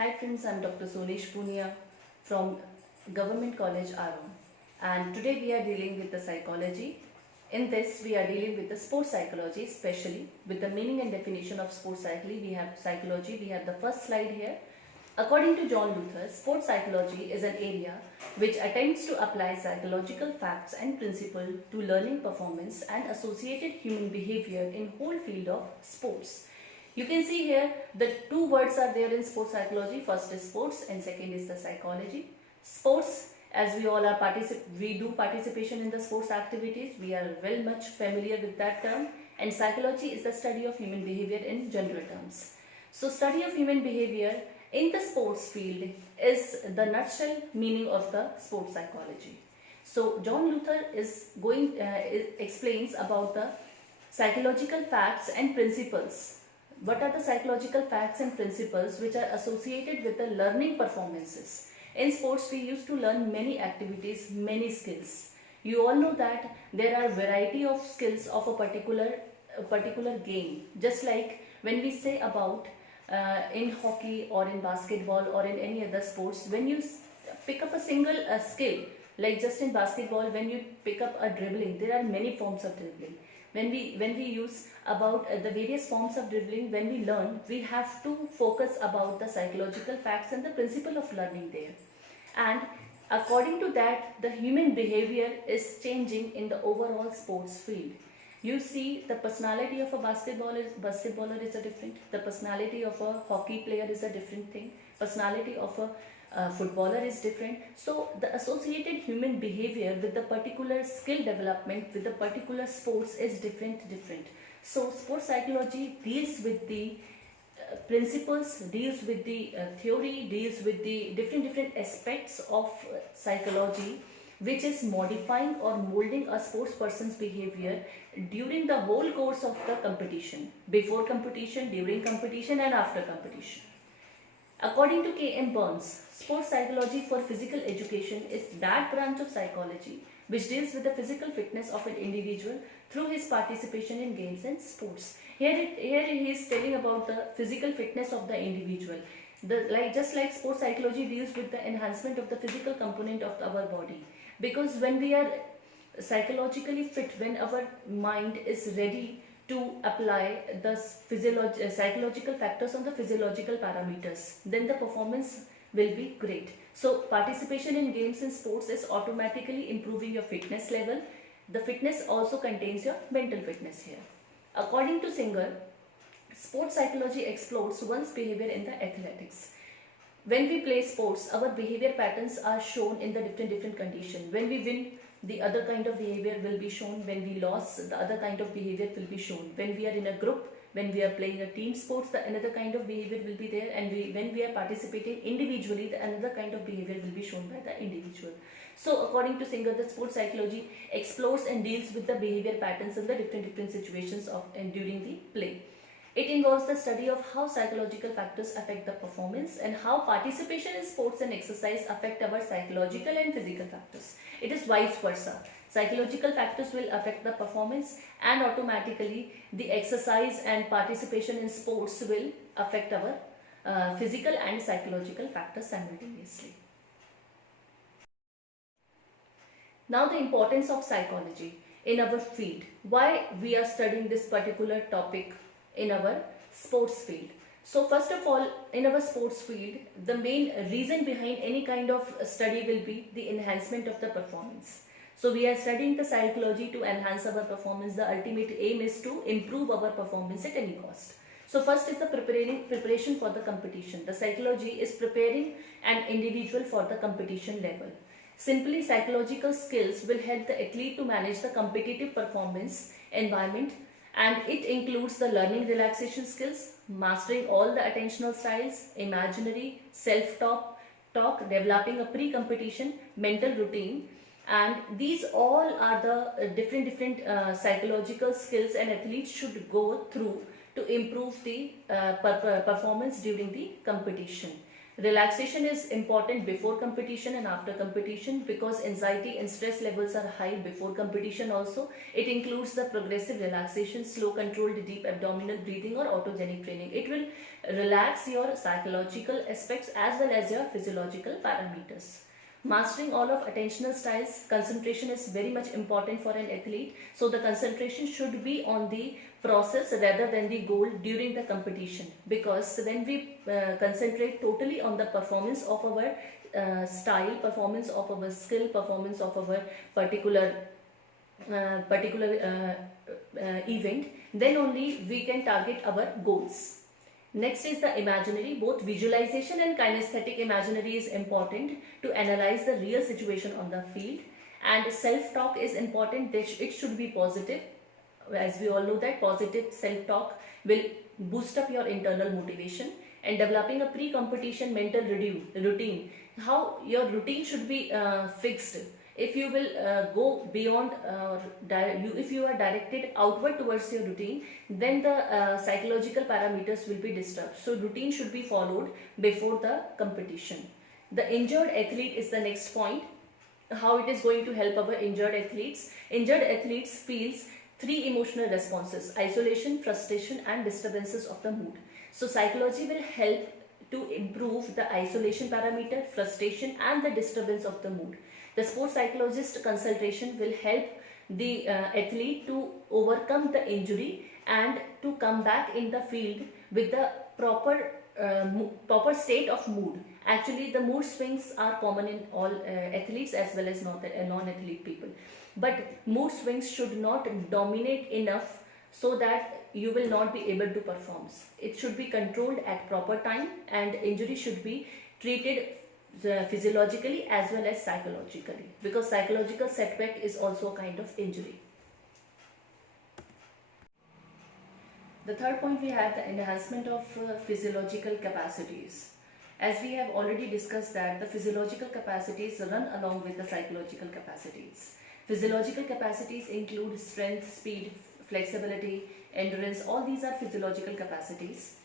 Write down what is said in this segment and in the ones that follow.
Hi friends, I'm Dr. Sonesh Punia from Government College Aron, and today we are dealing with the psychology. In this we are dealing with the sports psychology, especially with the meaning and definition of sports psychology. We have the first slide here. According to John Luther, sports psychology is an area which attempts to apply psychological facts and principles to learning, performance and associated human behavior in whole field of sports. You can see here the two words are there in sports psychology. First is sports and second is the psychology. Sports, as we all are we do participation in the sports activities. We are well much familiar with that term. And psychology is the study of human behavior in general terms. So study of human behavior in the sports field is the nutshell meaning of the sports psychology. So John Luther explains about the psychological facts and principles. What are the psychological facts and principles which are associated with the learning performances? In sports, we used to learn many activities, many skills. You all know that there are variety of skills of a particular game. Just like when we say about in hockey or in basketball or in any other sports, when you pick up a single skill, like just in basketball, when you pick up a dribbling, there are many forms of dribbling. When we use about the various forms of dribbling, when we learn, we have to focus about the psychological facts and the principle of learning there. And according to that, the human behavior is changing in the overall sports field. You see, the personality of a basketballer is a different. The personality of a hockey player is a different thing. Personality of a footballer is different. So the associated human behavior with the particular skill development with the particular sports is different. So sports psychology deals with the principles, deals with the theory, deals with the different aspects of psychology, which is modifying or molding a sports person's behavior during the whole course of the competition, before competition, during competition and after competition. According to K.M. Burns, sports psychology for physical education is that branch of psychology which deals with the physical fitness of an individual through his participation in games and sports. Here he is telling about the physical fitness of the individual. Just like sports psychology deals with the enhancement of the physical component of our body. Because when we are psychologically fit, when our mind is ready to apply the psychological factors on the physiological parameters, then the performance will be great. So participation in games and sports is automatically improving your fitness level. The fitness also contains your mental fitness here. According to Singer, sports psychology explores one's behavior in the athletics. When we play sports, our behavior patterns are shown in the different conditions. When we win, the other kind of behavior will be shown. When we lose, the other kind of behavior will be shown. When we are in a group, when we are playing a team sports, the another kind of behavior will be there. And when we are participating individually, the another kind of behavior will be shown by the individual. So according to Singer, the sports psychology explores and deals with the behavior patterns in the different situations of and during the play. It involves the study of how psychological factors affect the performance and how participation in sports and exercise affect our psychological and physical factors. It is vice versa. Psychological factors will affect the performance and automatically the exercise and participation in sports will affect our physical and psychological factors simultaneously. Now the importance of psychology in our field. Why we are studying this particular topic in our sports field. So first of all, in our sports field, the main reason behind any kind of study will be the enhancement of the performance. So we are studying the psychology to enhance our performance. The ultimate aim is to improve our performance at any cost. So first is the preparation for the competition. The psychology is preparing an individual for the competition level. Simply, psychological skills will help the athlete to manage the competitive performance environment, and it includes the learning relaxation skills, mastering all the attentional styles, imaginary, self-talk, developing a pre-competition mental routine, and these all are the different psychological skills an athlete should go through to improve the performance during the competition. Relaxation is important before competition and after competition, because anxiety and stress levels are high before competition also. It includes the progressive relaxation, slow controlled deep abdominal breathing or autogenic training. It will relax your psychological aspects as well as your physiological parameters. Mastering all of attentional styles, concentration is very much important for an athlete. So the concentration should be on the process rather than the goal during the competition, because when we concentrate totally on the performance of our style, performance of our skill, performance of our particular event, then only we can target our goals. Next is the imaginary. Both visualization and kinesthetic imaginary is important to analyze the real situation on the field. And self-talk is important. It should be positive. As we all know that positive self-talk will boost up your internal motivation. And developing a pre-competition mental routine. How your routine should be fixed. If you will go beyond, if you are directed outward towards your routine, then the psychological parameters will be disturbed. So routine should be followed before the competition. The injured athlete is the next point. How it is going to help our injured athletes. Injured athletes feels three emotional responses: isolation, frustration and disturbances of the mood. So psychology will help to improve the isolation parameter, frustration and the disturbance of the mood. The sports psychologist consultation will help the athlete to overcome the injury and to come back in the field with the proper state of mood. Actually, the mood swings are common in all athletes as well as non-athlete people. But mood swings should not dominate enough so that you will not be able to perform. It should be controlled at proper time, and injury should be treated physiologically as well as psychologically, because psychological setback is also a kind of injury. The third point, we have the enhancement of physiological capacities. As we have already discussed that the physiological capacities run along with the psychological capacities. Physiological capacities include strength, speed, flexibility, endurance. All these are physiological capacities.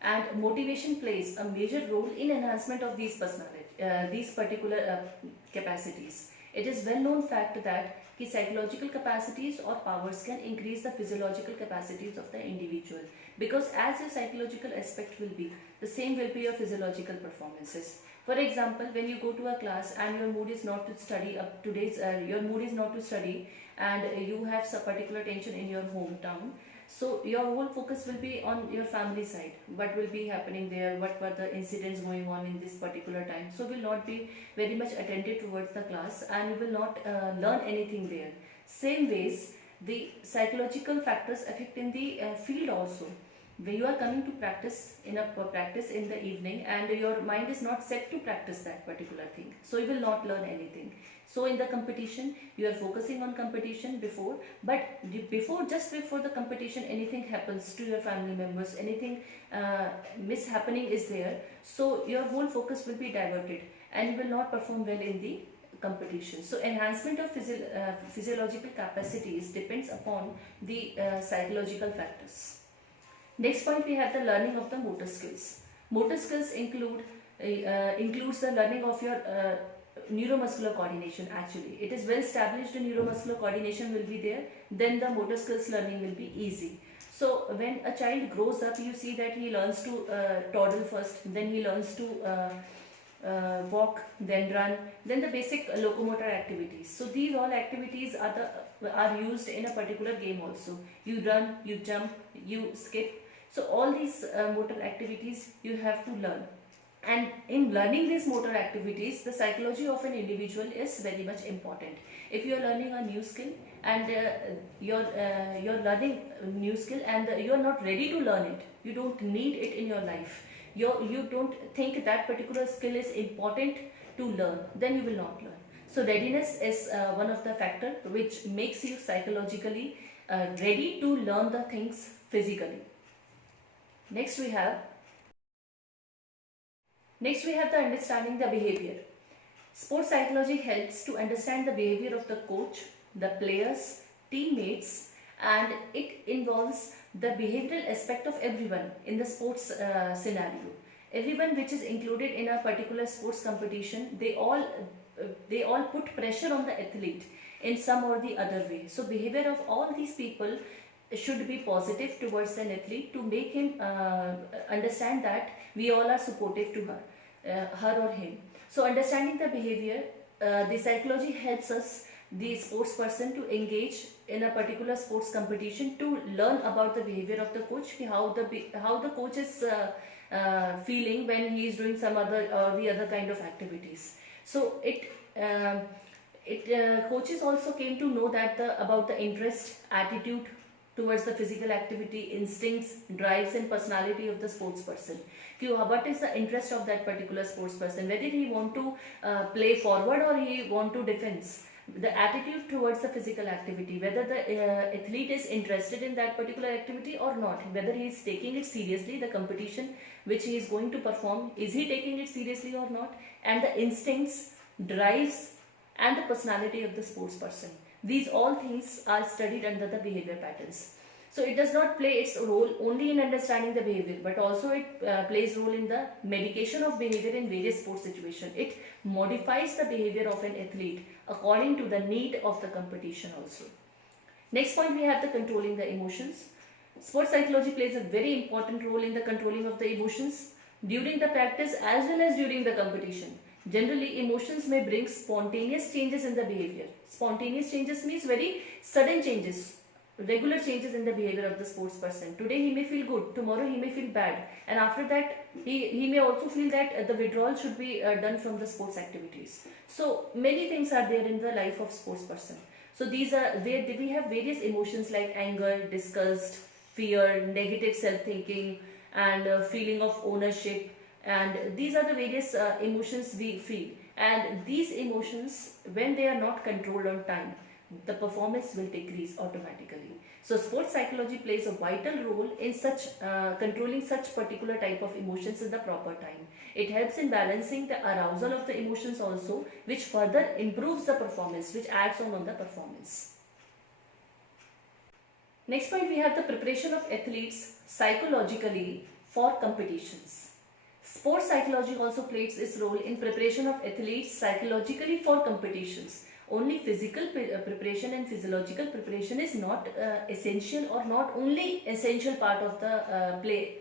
And motivation plays a major role in enhancement of these particular capacities. It is well known fact that psychological capacities or powers can increase the physiological capacities of the individual, because as your psychological aspect will be, the same will be your physiological performances. For example, when you go to a class and your mood is not to study, your mood is not to study, and you have some particular tension in your hometown, so your whole focus will be on your family side. What will be happening there, what were the incidents going on in this particular time. So will not be very much attentive towards the class, and you will not learn anything there. Same ways, the psychological factors affect in the field also. When you are coming to practice in the evening and your mind is not set to practice that particular thing, so you will not learn anything. So in the competition, you are focusing on competition before, but just before the competition, anything happens to your family members, anything mishappening is there, so your whole focus will be diverted and you will not perform well in the competition. So enhancement of physiological capacities depends upon the psychological factors. Next point, we have the learning of the motor skills. Motor skills includes the learning of your neuromuscular coordination. Actually, it is well established neuromuscular coordination will be there, then the motor skills learning will be easy. So when a child grows up, you see that he learns to toddle first, then he learns to walk, then run, then the basic locomotor activities. So these all activities are used in a particular game also. You run, you jump, you skip. So all these motor activities you have to learn. And in learning these motor activities, the psychology of an individual is very much important. If you are learning a new skill and you're learning a new skill and you're not ready to learn it, you don't need it in your life, you don't think that particular skill is important to learn, then you will not learn. So readiness is one of the factors which makes you psychologically ready to learn the things physically. Next we have the understanding the behavior. Sports psychology helps to understand the behavior of the coach, the players, teammates, and it involves the behavioral aspect of everyone in the sports scenario. everyone which is included in a particular sports competition, they all put pressure on the athlete in some or the other way. So behavior of all these people should be positive towards an athlete to make him understand that we all are supportive to her or him. So understanding the behavior, the psychology helps us, the sports person, to engage in a particular sports competition to learn about the behavior of the coach, how the coach is feeling when he is doing some other or the other kind of activities. So coaches also came to know that about the interest, attitude towards the physical activity, instincts, drives and personality of the sports person. What is the interest of that particular sports person, whether he want to play forward or he want to defense. The attitude towards the physical activity, whether the athlete is interested in that particular activity or not, whether he is taking it seriously, the competition which he is going to perform, is he taking it seriously or not, and the instincts, drives and the personality of the sports person. These all things are studied under the behavior patterns. So it does not play its role only in understanding the behavior, but also it plays role in the medication of behavior in various sports situations. It modifies the behavior of an athlete according to the need of the competition also. Next point, we have the controlling the emotions. Sports psychology plays a very important role in the controlling of the emotions during the practice as well as during the competition. Generally, emotions may bring spontaneous changes in the behavior. Spontaneous changes means very sudden changes, regular changes in the behavior of the sports person. Today he may feel good, tomorrow he may feel bad, and after that he may also feel that the withdrawal should be done from the sports activities. So many things are there in the life of sports person. So these are where we have various emotions like anger, disgust, fear, negative self-thinking and feeling of ownership, and these are the various emotions we feel, and these emotions, when they are not controlled on time, the performance will decrease automatically. So sports psychology plays a vital role in such controlling such particular type of emotions in the proper time. It helps in balancing the arousal of the emotions also, which further improves the performance, which adds on the performance. Next point, we have the preparation of athletes psychologically for competitions. Sports psychology also plays its role in preparation of athletes psychologically for competitions. Only physical preparation and physiological preparation is not essential or not only essential part of the play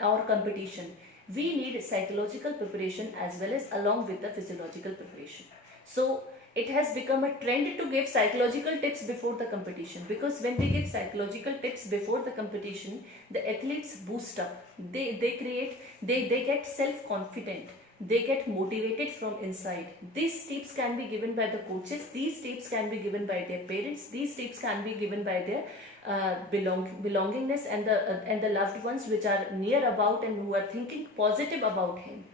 or competition. We need psychological preparation as well as along with the physiological preparation. So it has become a trend to give psychological tips before the competition, because when we give psychological tips before the competition, the athletes boost up, they get self-confident, they get motivated from inside. These tips can be given by the coaches, these tips can be given by their parents, these tips can be given by their belongingness and the loved ones which are near about and who are thinking positive about him.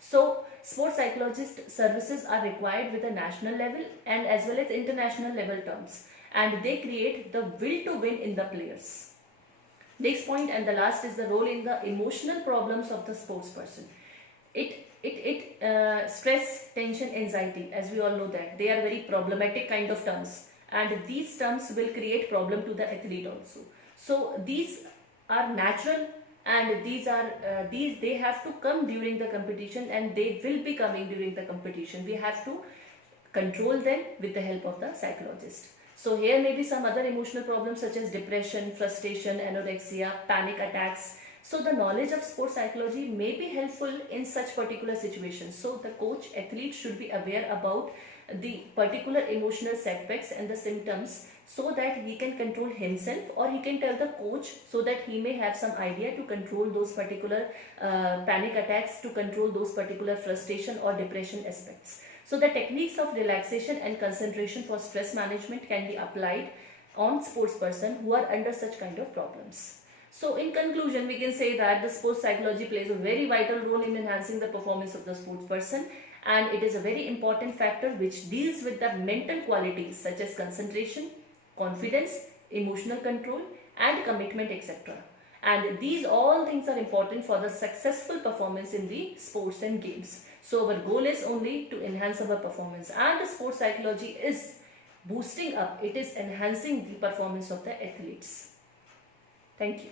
So sports psychologist services are required with a national level and as well as international level terms, and they create the will to win in the players. Next point and the last is the role in the emotional problems of the sports person. Stress, tension, anxiety, as we all know that they are very problematic kind of terms, and these terms will create problem to the athlete also. So these are natural, and they have to come during the competition, and they will be coming during the competition. We have to control them with the help of the psychologist. So here may be some other emotional problems such as depression, frustration, anorexia, panic attacks. So the knowledge of sports psychology may be helpful in such particular situations. So the coach athlete should be aware about the particular emotional setbacks and the symptoms, so that he can control himself, or he can tell the coach so that he may have some idea to control those particular panic attacks, to control those particular frustration or depression aspects. So the techniques of relaxation and concentration for stress management can be applied on sports person who are under such kind of problems. So in conclusion, we can say that the sports psychology plays a very vital role in enhancing the performance of the sports person, and it is a very important factor which deals with the mental qualities such as concentration, confidence, emotional control and commitment, etc. And these all things are important for the successful performance in the sports and games. So our goal is only to enhance our performance, and the sports psychology is boosting up, it is enhancing the performance of the athletes. Thank you.